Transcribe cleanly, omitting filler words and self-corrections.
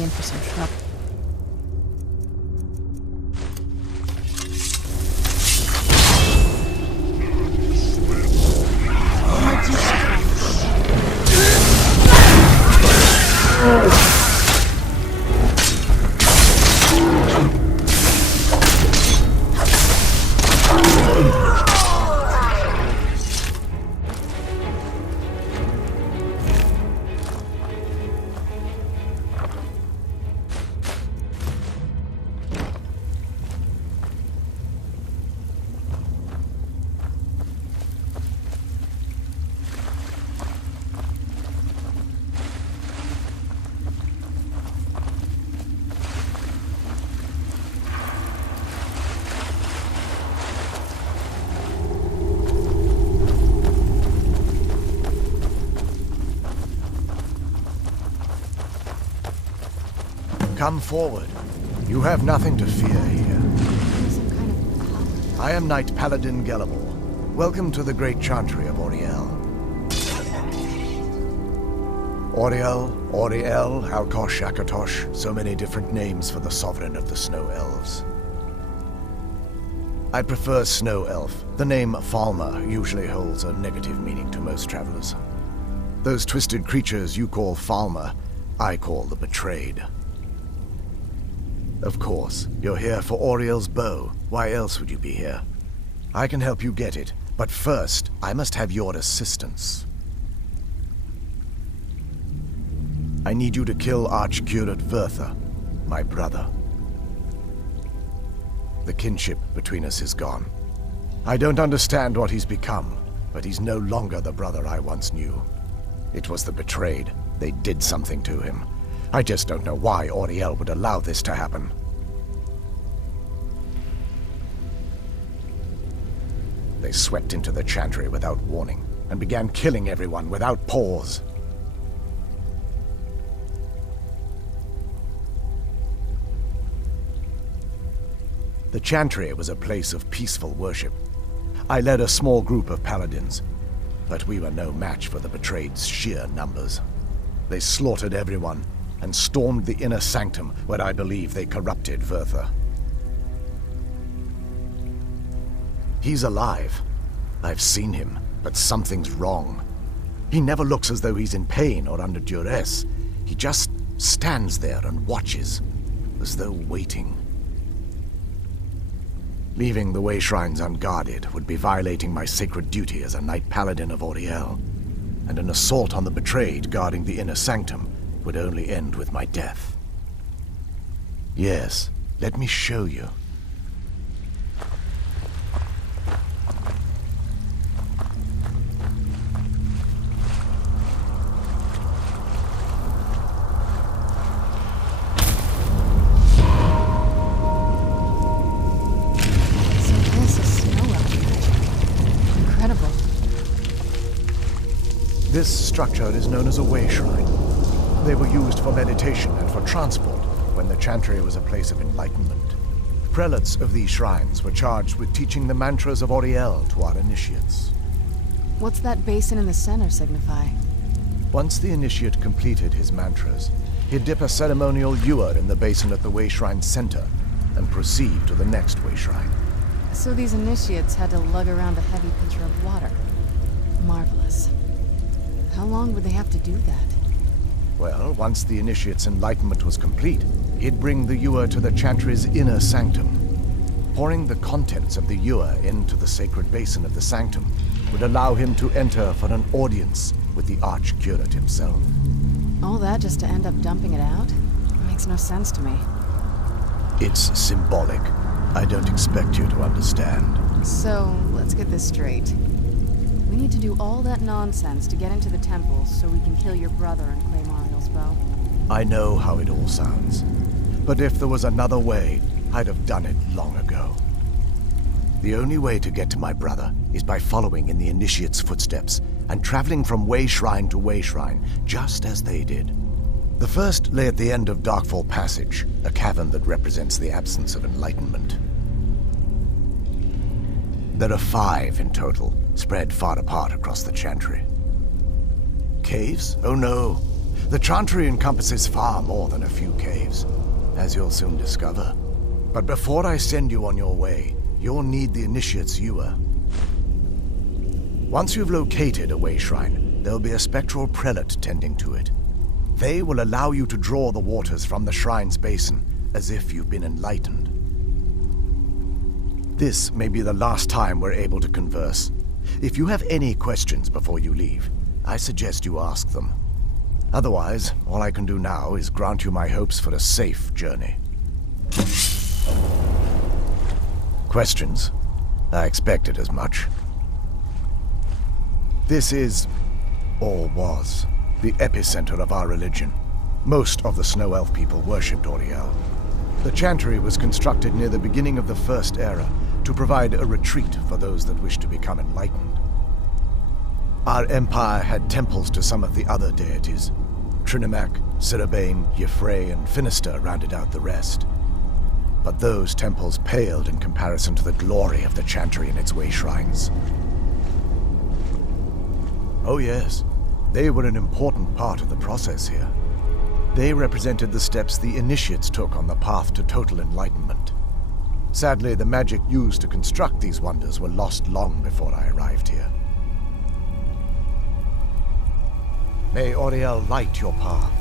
be in for some trouble. Come forward. You have nothing to fear here. Some kind of power. I am Knight Paladin Gelabor. Welcome to the great chantry of Auriel. Auriel, Alkosh, Akatosh, so many different names for the sovereign of the Snow Elves. I prefer Snow Elf. The name Falmer usually holds a negative meaning to most travelers. Those twisted creatures you call Falmer, I call the Betrayed. Of course, you're here for Auriel's bow. Why else would you be here? I can help you get it, but first, I must have your assistance. I need you to kill Archcurate Vertha, my brother. The kinship between us is gone. I don't understand what he's become, but he's no longer the brother I once knew. It was the Betrayed. They did something to him. I just don't know why Auriel would allow this to happen. They swept into the chantry without warning, and began killing everyone without pause. The chantry was a place of peaceful worship. I led a small group of paladins, but we were no match for the Betrayed's sheer numbers. They slaughtered everyone, and stormed the inner sanctum where I believe they corrupted Vertha. He's alive. I've seen him, but something's wrong. He never looks as though he's in pain or under duress. He just stands there and watches, as though waiting. Leaving the way shrines unguarded would be violating my sacred duty as a Knight Paladin of Auriel, and an assault on the Betrayed guarding the inner sanctum would only end with my death. Yes, let me show you. So this is Snow Elf. Incredible. This structure is known as a way shrine. They were used for meditation and for transport when the chantry was a place of enlightenment. Prelates of these shrines were charged with teaching the mantras of Auriel to our initiates. What's that basin in the center signify? Once the initiate completed his mantras, he'd dip a ceremonial ewer in the basin at the way shrine's center and proceed to the next way shrine. So these initiates had to lug around a heavy pitcher of water. Marvelous. How long would they have to do that? Well, once the initiate's enlightenment was complete, he'd bring the ewer to the chantry's inner sanctum. Pouring the contents of the ewer into the sacred basin of the sanctum would allow him to enter for an audience with the Archcurate himself. All that just to end up dumping it out? Makes no sense to me. It's symbolic. I don't expect you to understand. So, let's get this straight. We need to do all that nonsense to get into the temple so we can kill your brother and claim Auriel's bow. I know how it all sounds. But if there was another way, I'd have done it long ago. The only way to get to my brother is by following in the initiate's footsteps and traveling from way shrine to way shrine, just as they did. The first lay at the end of Darkfall Passage, a cavern that represents the absence of enlightenment. There are 5 in total, spread far apart across the chantry. Caves? Oh no. The Chantry encompasses far more than a few caves, as you'll soon discover. But before I send you on your way, you'll need the Initiate's Ewer. Once you've located a way shrine, there'll be a spectral prelate tending to it. They will allow you to draw the waters from the shrine's basin, as if you've been enlightened. This may be the last time we're able to converse. If you have any questions before you leave, I suggest you ask them. Otherwise, all I can do now is grant you my hopes for a safe journey. Questions? I expected as much. This is, or was, the epicenter of our religion. Most of the Snow Elf people worshipped Auriel. The Chantry was constructed near the beginning of the First Era to provide a retreat for those that wished to become enlightened. Our empire had temples to some of the other deities. Trinimac, Sirabane, Yefrey, and Finister rounded out the rest. But those temples paled in comparison to the glory of the Chantry and its way shrines. Oh yes, they were an important part of the process here. They represented the steps the Initiates took on the path to total enlightenment. Sadly, the magic used to construct these wonders were lost long before I arrived here. May Auriel light your path.